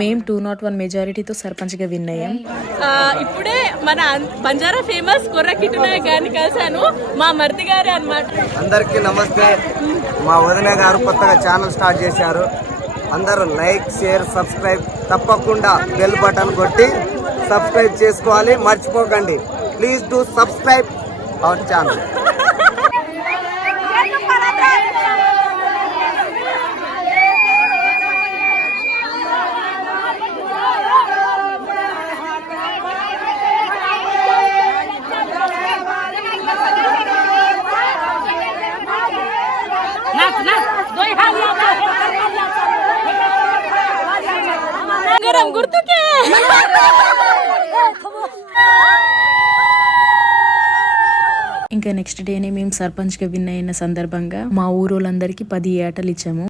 మేము 201 మెజారిటీతో సర్పంచ్ గా విన్ అయ్యాం. ఇప్పుడే మన బంజారా ఫేమస్ కొర్ర కిట్టునాయ గారిని కలిసాను, మా మర్ది గారే అన్నమాట. అందరికీ నమస్తే. మా వదిన గారు కొత్తగా ఛానల్ స్టార్ట్ చేశారు. అందరూ లైక్, షేర్, సబ్స్క్రైబ్ తప్పకుండా బెల్ బటన్ కొట్టి సబ్స్క్రైబ్ చేసుకోవాలి, మర్చిపోకండి. Please do subscribe our channel. గుర్తుకే ఇంకా నెక్స్ట్ డేనే మేము సర్పంచ్ గా విన్ అయిన సందర్భంగా మా ఊరోళ్ళందరికీ 10 ఏటలు ఇచ్చాము.